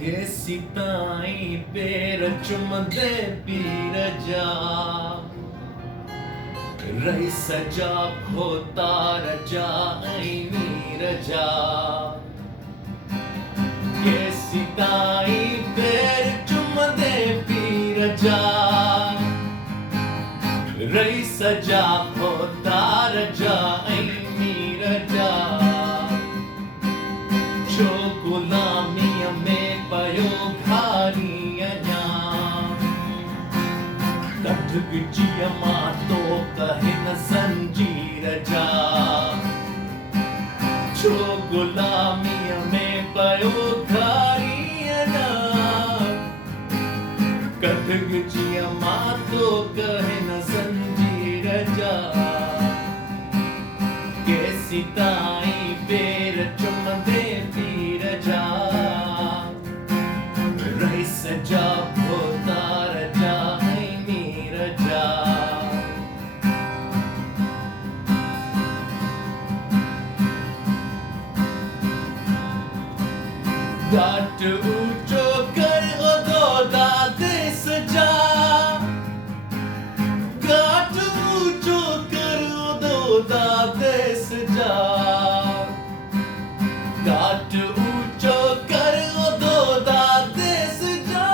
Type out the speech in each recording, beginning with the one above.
के सिताई पेर चुमदे पीर जा रही सजा खोता रजा मीर जा के सिताई पेर चुमदे पीर जा रही सजा खोता रजा मीर जा जो गुलामी में पयो घारी अञा कठुक जिय मां तो कहे न संजीर जा जो गुलामी में पयो घारी अञा कठुक जिय मां तो कहे न संजीर जा के सिताई पेर चुमदे पीर जा रही सजा खोता रजा मीर जा घाट ऊंचो कर दो दादे सजा घाट ऊंचो कर दो दादे सजा घाट ऊंचो कर दो दादे सजा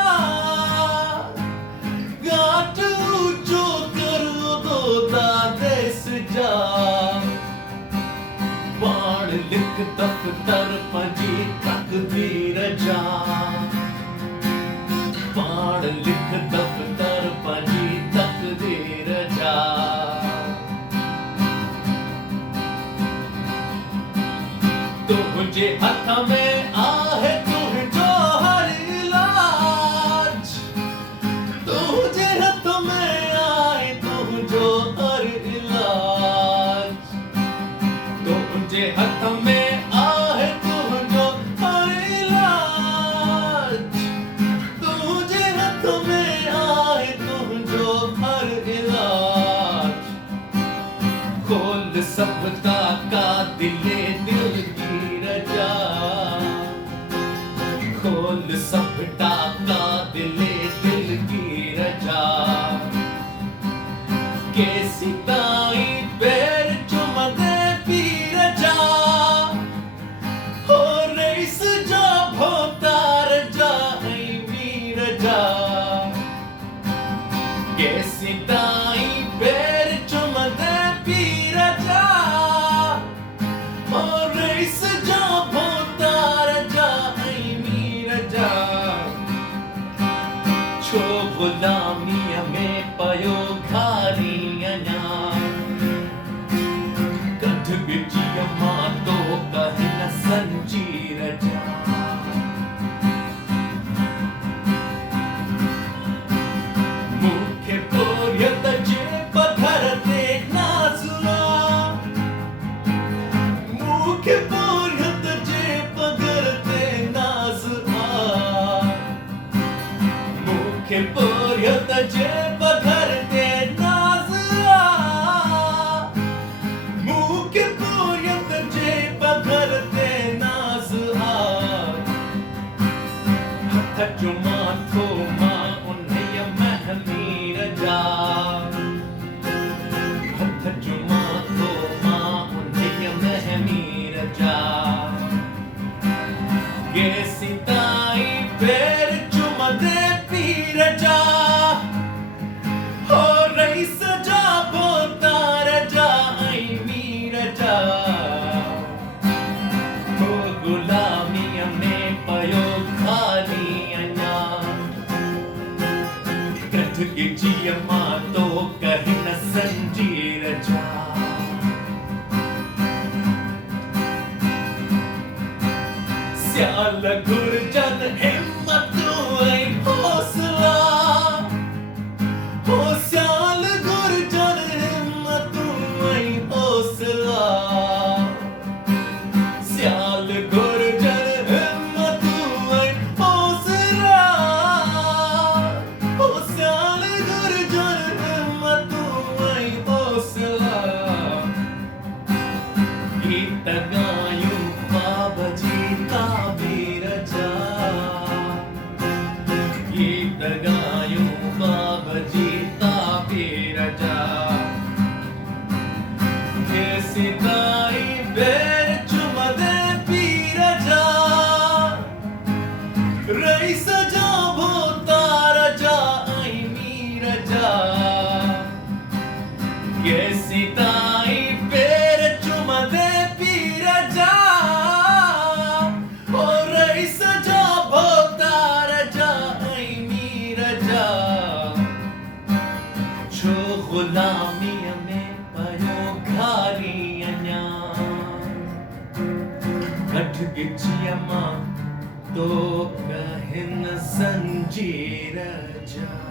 घाट ऊंचो कर दो दादे सजा पाण लिख दफ्तर पंजी तकदीर जा पाण लिख दफ्तर पंजी तकदीर जा तुझे हथ में आहे तुझो हर इलाज तुझे हथ में आए तुझो हर इलाज तुझे हथ में आहे तुझो हर इलाज तुझे हथ में आए तुझो हर इलाज खोल सबका का दिले दिल की रजा खोल सबका का दिले दिल की रजा के सिताई पैर चुमदे पीर जा हो रही सजा भोता रजा मीर जा के सिताई पैर चुमदे पीर जा हो रही सजा भोता रजा मीर जा छो गुलामी में पयो घारी अञा कठ बिजिय मां तो कहे न संजीर जा मूंखे पोरियत जे पत्थर ते नाज़ुआ मूंखे पोरियत जे पत्थर ते नाज़ुआ मूंखे पोरियत जे पत्थर ते नाज़ुआ मूंखे पोरियत जे पत्थर ते नाज़ुआ हथ चुमा थो मां उन्हीअ महमीर जा हथ चुमा थो मां उन्हीअ महमीर जा के सिताई पैर चुमदे पीर जा हो रही सजा भोता रजा मीर जा हो गुलामी में पयो खाली अञा कठ की जिय मां तो कहे न संजीर जा स्याल घुरजन हिम्मत ऐं हौसला हो स्याल घुरजन हिम्मत ऐं हौसला स्याल घुरजन हिम्मत ऐं हौसला हो स्याल घुरजन हिम्मत ऐं हौसला गीत गायूं ख्वाब जी ताबीर जा गिचियम्मा तो कहे न संजीर जा